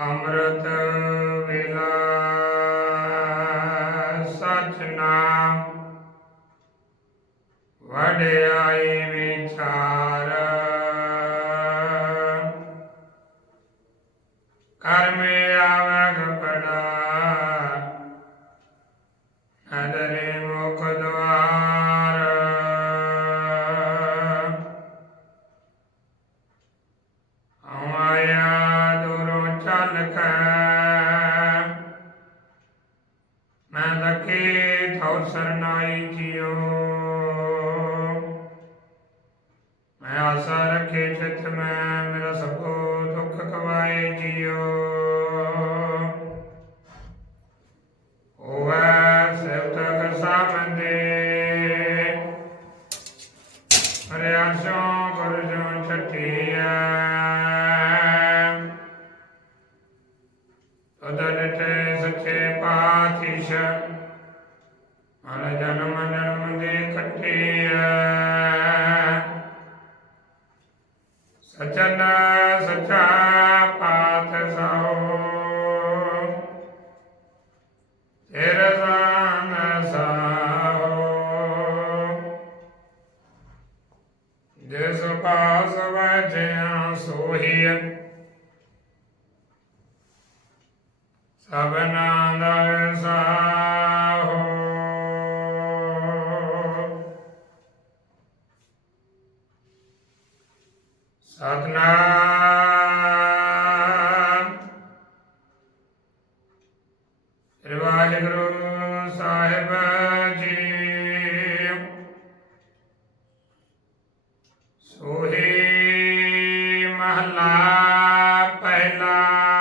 ਅੰਮ੍ਰਿਤ ਵੇਲਾ ਸਚ ਨਾਮ ਵਡਿਆਈ ਵਿਚਾਰ ਦੁਰੋਂ ਮੈਂ ਲਕੇ ਥਉ ਸਰਨਾਈ ਜਿਉ ਮੈਂ ਆਸਾ ਰਖੇ ਚਿਤ ਮੈਂ, ਮੇਰਾ ਸਭੋ ਦੁੱਖ ਕਵਾਏ ਜਿਉ ਹੋਵੇ ਸੇਵਤਕ ਸਾਮੰਦੇ ਰਿਆਸੋਂ ਗੁਰਜੋਂ ਛਟਿਆ ਸੱਚੇ ਪਾਤਿਸ਼ ਮਨ ਜਨਮ ਜਨਮ ਦੇ ਕੱਟਿਆ ਸਚਨ ਸਚਾ ਪਾਤ ਸਾਓ ਤੇਰਾ ਸੰਗ ਸਾਓ ਜਿਸ ਪਾਸ ਵਜਿਆ ਸੋਹੀ ਸਭਨਾ ਦਾ ਸਾਹੋ ਸਤਨਾਮ। ਸ੍ਰੀ ਵਾਹਿਗੁਰੂ ਸਾਹਿਬ ਜੀ। ਸੋਹੀ ਮਹਲਾ ਪਹਿਲਾ।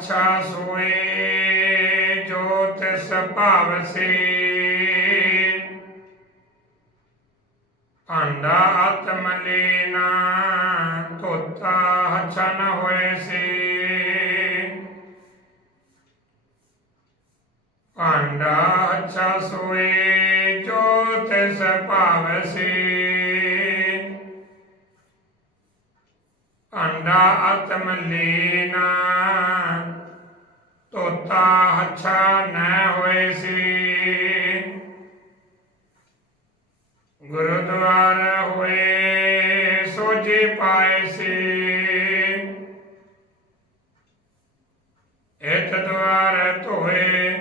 ਅੱਛਾ ਸੋਏ ਜੋ ਤਿਸ ਭਾਵ ਭਾਂਡਾ ਆਤਮ ਲੀਨਾ, ਧੋਤਾ ਅੱਛਾ ਹੋਏ ਸੀ। ਭਾਂਡਾ ਅੱਛਾ ਸੋਏ ਜੋ ਤਿਸ ਭਾਵ ਸੀ ਭਾਂਡਾ ਆਤਮ ਲੀਨਾ ਤੋਤਾ ਅੱਛਾ ਨ ਹੋਏ ਸੀ। ਗੁਰਦੁਆਰ ਹੋਏ ਸੋਝੀ ਪਾਏ ਸੀ। ਇਤ ਦੁਆਰ ਧੋਏ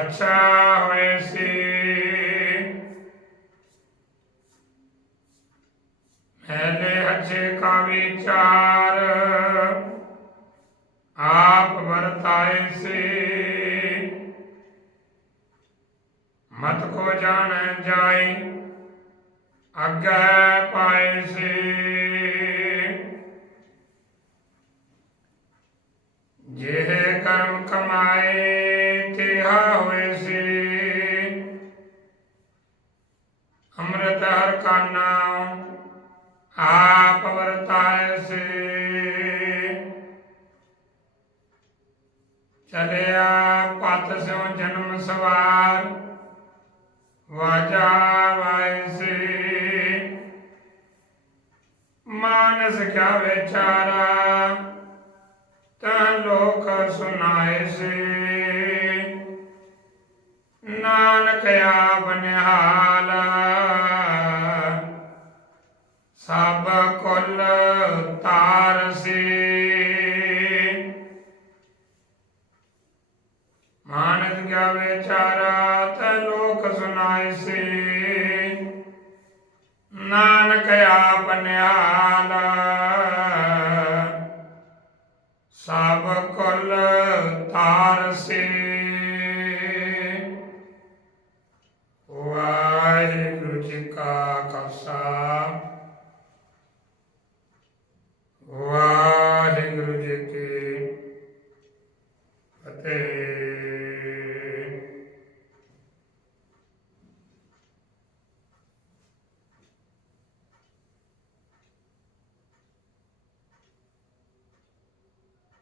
ਅੱਛਾ ਹੋਏ ਸੀ। ਮੈਲੇ ਅੱਛੇ ਕਾ ਵਿਚਾਰ ਆਪ ਵਰਤਾਏ ਸੀ। ਮਤ ਕੋ ਜਾਣ ਜਾਈ ਅੱਗੇ ਪਾਏ ਸੀ। ਜਿਹ ਕਰਮ ਕਮਾਏ, ਤਿਹਾ ਹੋਏ ਸੀ। ਅੰਮ੍ਰਿਤ ਹਰ ਕਾ ਨਾਮ ਆਪ ਵਰਤਾਏ ਸੀ। ਚਲਿਆ ਪਤ ਸਿਉ ਜਨਮ ਸਵਾਰ। ਵਾਜਾ ਵਾਇ ਸੀ। ਮਾਨਸ ਕਿਆ ਵਿਚਾਰਾ ਤਾਂ ਲੋਕ ਸੁਨਾਏ ਸੀ। ਨਾਨਕ ਆ ਬਨਿਆ ਮਾਨਸ ਵਿਚਾਰਾ ਤਾਂ ਲੋਕ ਸੁਨਾਏ ਸੀ। ਨਾਨਕ ਆਪ